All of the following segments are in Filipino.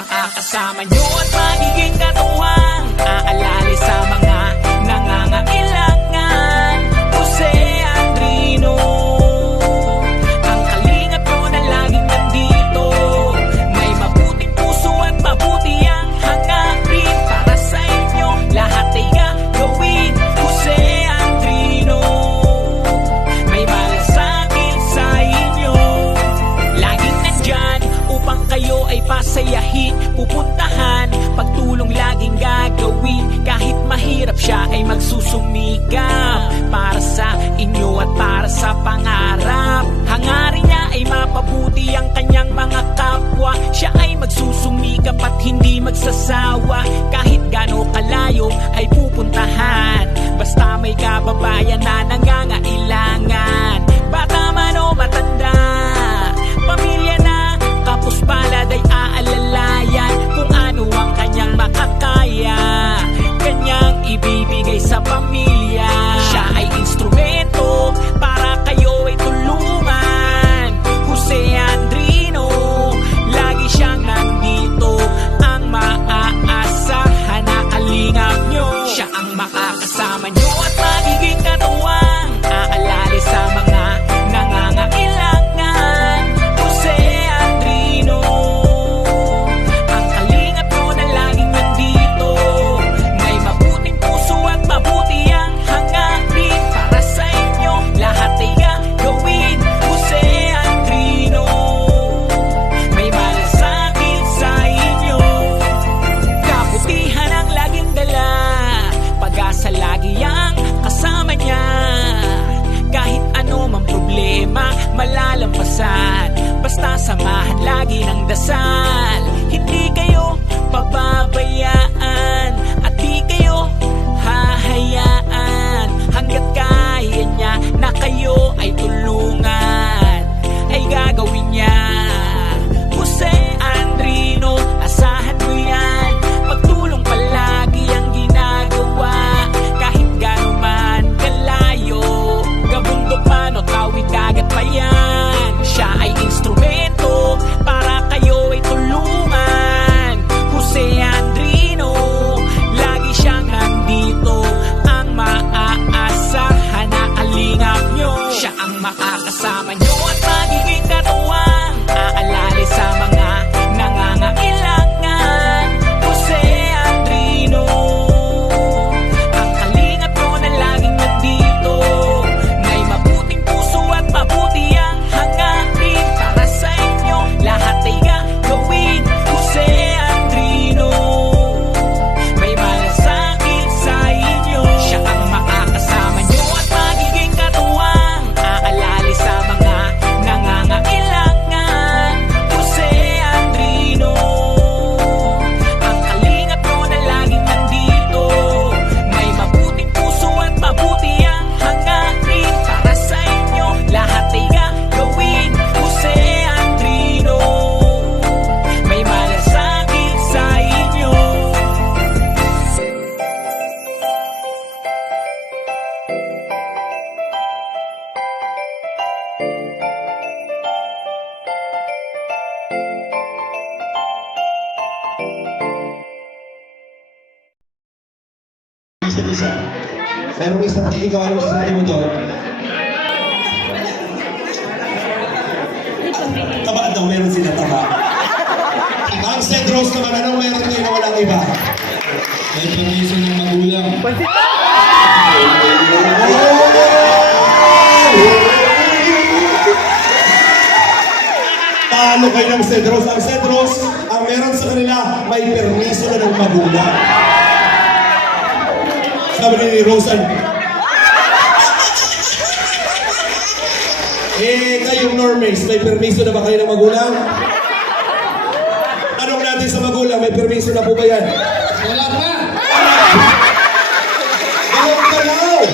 makakasama nyo at magiging katuwang aalala sa mga nangangailangan. Jose Andrino, ang kalingap nyo na laging nandito. May mabuting puso at mabuti ang hangarin para sa inyo. Lahat ay gagawin. Jose Andrino, may malasakit sa inyo. Laging nandyan upang kayo ay pasayahin, pupuntahan, pagtulong laging gagawin. Kahit mahirap siya ay magsusumikap para sa inyo at para sa pangarap. Hangarin niya ay mapabuti ang kanyang mga kapwa. Siya ay magsusumikap at hindi magsasawa. Kahit gaano kalayo ay pupuntahan, basta may kababayan na nangangailangan. Bata man o matanda, pamilya na kapos palad ay aalalayan. Kung ano ang kanyang makakaya, kanyang ibibigay sa pamilya. Siya ay instrumento para kayo ay tulungan. Jose Andrino, lagi siyang nandito. Ang maaasahan na kalingap nyo. Siya ang makakasama nyo at magiging katuwang aalala sa mga nangangailangan. Jose Andrino, ang kalingap nyo na laging nandito. May mabuting puso at mabuti ang hangarin para sa inyo. Lahat ay gagawin. Jose Andrino, may malasakit sa inyo. Kabutihan ang laging dala, pag-asa lagi ang kasama niya. Kahit ano mang problema malalampasan, basta samahan lagi ng dasal. Hindi kayo pababayaan at di kayo hahayaan. Hanggat kaya niya na kayo ay tulungan, ay gagawin niya. Jose Andrino, asahan mo yan. Pagtulong palagi ang ginagawa. Kahit gano'n man kalayo, gabundok man o tawid dagat pa yan. Siya ay instrumento para kayo ay tulungan. Jose Andrino, lagi siyang nandito. Ang maaasahan na kalingap nyo. Siya ang makakasama nyo at magiging katuwang aalala sa mga nangangailangan. Jose Andrino, ang kalingap nyo na laging nandito. May mabuting puso at mabuti ang hangarin para sa inyo. Lahat ay gagawin. Jose Andrino, may malasakit sa inyo. Siya ang makakasama nyo at magiging katuwang aalala sa mga nangangailangan. Jose Andrino, ang kalingap nyo na laging nandito. May mabuting puso at mabuti ang hangarin para sa inyo. Lahat ay gagawin. Jose Andrino, may malasakit sa inyo. Isa-isa. Merong isa pag ikaw ano sasabi mo doon? Taba daw, meron sila taba. Ang St. Rose naman, anong meron niyo na walang iba? May permiso ng magulang. Talo kayo ng St. Rose. Ang St. Rose, ang meron sa kanila, may permiso na ng magulang. Sabi ni Rosan, kayong normies, may permiso na ba kayo ng magulang? Anong natin sa magulang, may permiso na po ba yan? Wala pa! Anong galaw?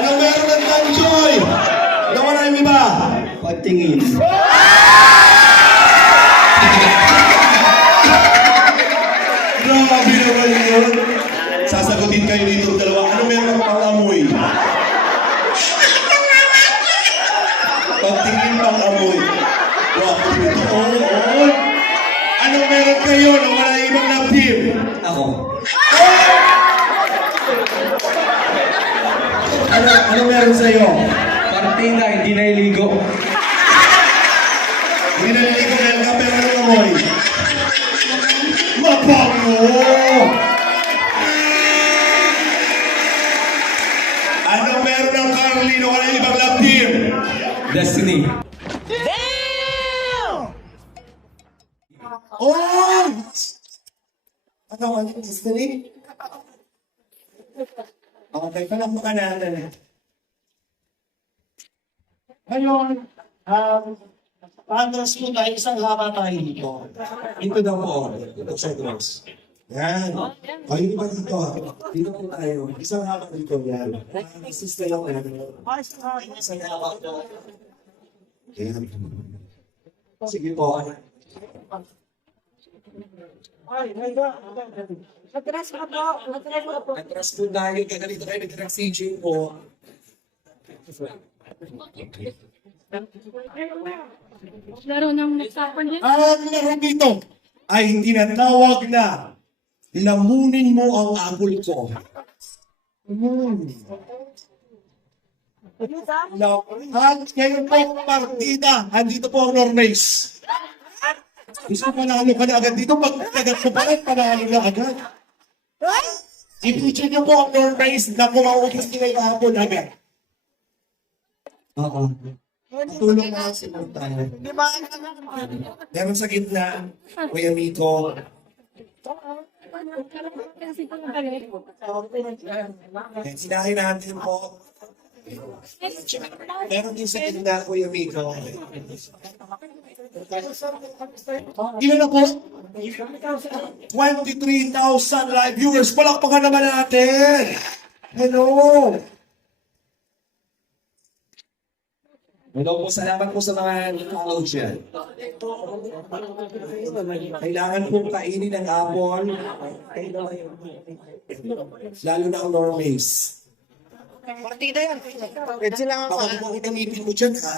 Anong meron ng Tanjoy? Nawala yung iba? Pagtingin. Grabe naman yun. Sasagutin kayo dito dalawa. Ano meron pang amoy? Pagtingin pang amoy. Wow, ito. Oo. Ano meron Katina, hindi na iligo. Hindi na niligo dahil ka pero nangamoy. Mabango! Ano meron ng Carlino wala yung ibang love team? Destiny. Oh! Ano ang history? Okay, palang ka na. Ngayon, Patras mo tayo, isang haba tayo dito. Dito daw po, ito sa cross. Yan. O, yung iba dito, dito po tayo. Isang haba dito, yan. Isis kayo, yan. Isang haba po. Yan. Sige po. Matras ka po. Matras ka po. Patras po tayo, kagalito kayo, nag-CJ po. Laro ng nagsapan niya. Ang laro dito ay hindi na tawag na lamunin mo ang apple ko. Lahat ngayon po partida. Andito po ang Normace. Gusto panalo ka na agad dito. Pag kagat ko pa rin, panalo na agad. I-feature niyo po ang Normace na kumautos nila yung apple agad. Oo. Tulong na si Montana. Meron sa gitna, Kuya Miko. Sinahin natin po. Meron din sa gitna, Kuya Miko. Ilan na po? 23,000 live viewers. Palakpakan naman natin. Hello. Hello po, salamat po sa mga follow dyan. Kailangan pong kainin ng apple. Lalo na ang Normace. Partida yan. Pwede sila nga. Baka kung itangipin mo dyan, ha?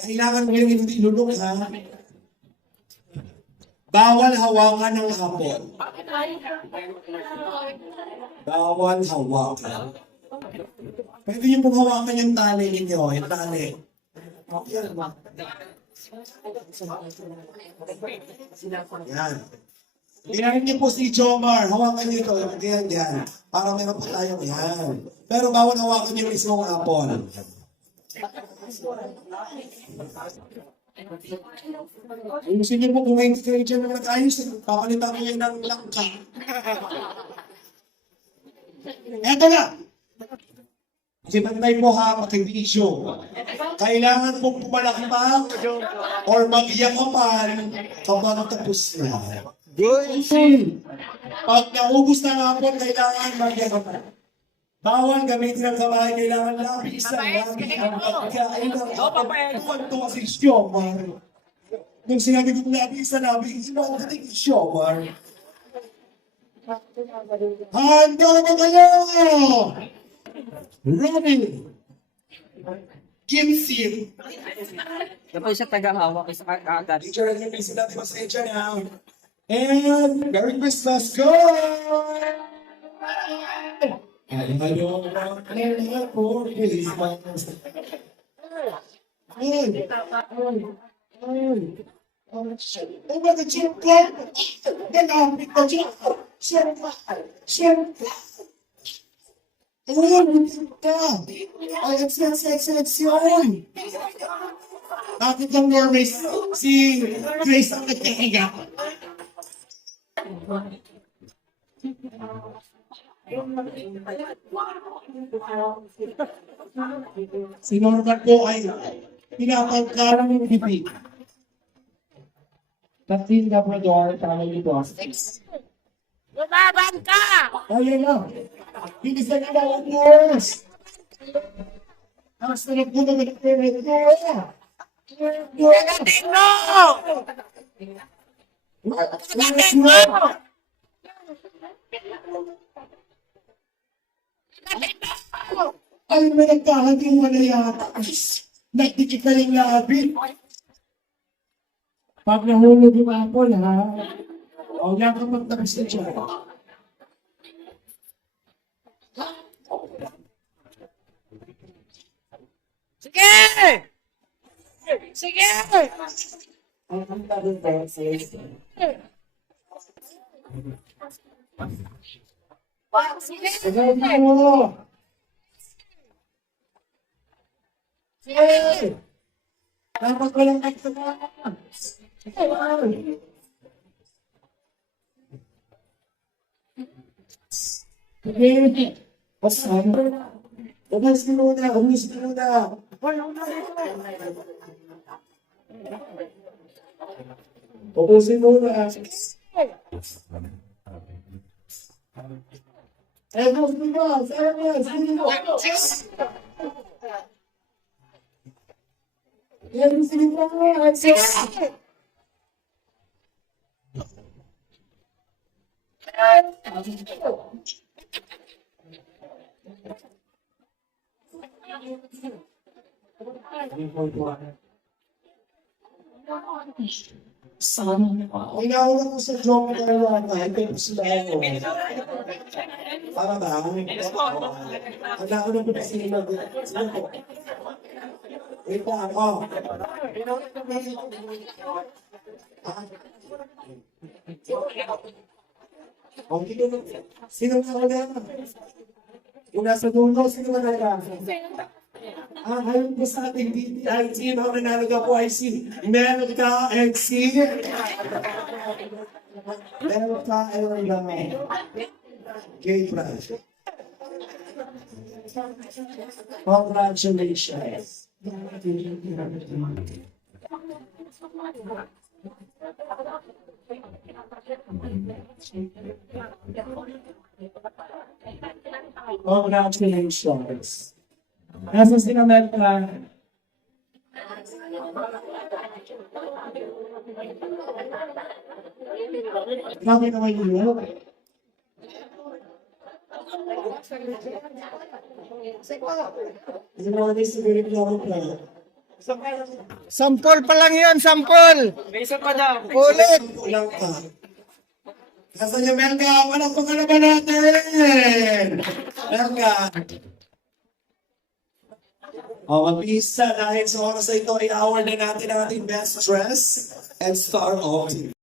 Kailangan mo yung hindi lulong, ha? Bawal hawakan ng apple. Bawal hawakan. Pwede yung pong hawakan yung tali ninyo, yung tali. Yan. Tinahin niyo po si Jomar, hawakan niyo ito, yan, yan. Para meron po tayong yan. Pero bawal hawakan yung mismong apple. Gusto niyo po kung hindi kayo dyan na nag-ayos, papalitan ko yan ng langka. Eto na! Sinantay mo ha, makibisyo. Kailangan mong pumalakpak or magyakapan kapag tapos na. Pag naubos na nga po, kailangan magyakapan. Bawal gamitin ang kamay, kailangan lapisan, labi ang pagkain ng ito kasi siyomar. Nung sinabi ko lapisan, labi ito ang kating siyomar. Handa na kayo! Robin! Kimsin! Kapag siya taga-hawak, isa agad. Teacher, ang yung sila, pasensya na. And Merry Christmas, go! Hello, for Christmas. Oh, what a chip club! Ganapit na dyan! Siyempre! Oh, ka! Ay, seleksyon! Bakit lang Norris si Grace ang nagkahiga? Si Norman po ay pinapagkarang yung bibig. Kasi Labrador, tama yung boss. Lumaban ka! Ayun na. Bilisan niyo na ang boss. Ang sarap mo na nagtirin ko. Gagatin mo! Gagatin mo! Ay, may nagkahaging wala yata. Nagdikit na rin labi. Pag nahulog yung apple, ha? O, yan kang magtapos na dyan. Sige! Sige! Sige! Sige mo! Sige! Dapat ko lang nagsasabi. Sige! Pasan. Umis ka muna! Umis ka muna! Ubusin muna! Evo, sige mo! Sige mo! Sige mo! Sige! Inauna ko sa joke na lang kahit sila ako. Para ba? Ang nauna ko na sila ko. Wait lang ako. Okay ka na. Sino na ako na? Yung nasa dulo, sino na nila? Ayon ko sa ating DTIC, mga nanalaga po IC. Meron ka, NC. Meron ka, ayun lang. Gay Pride. Congratulations. Congratulations. Nasa sinamenta. Bakit naman yun? Hindi naman yung sigarit lang ako. Sampol pa lang yun, sampol! May isa pa daw. Ulit! Kulang ka. Nasa niyo, Melka? Walang pangalaman natin! Melka! Mag-isa dahil sa oras na ito, i-award na natin ang ating best dress and star of team.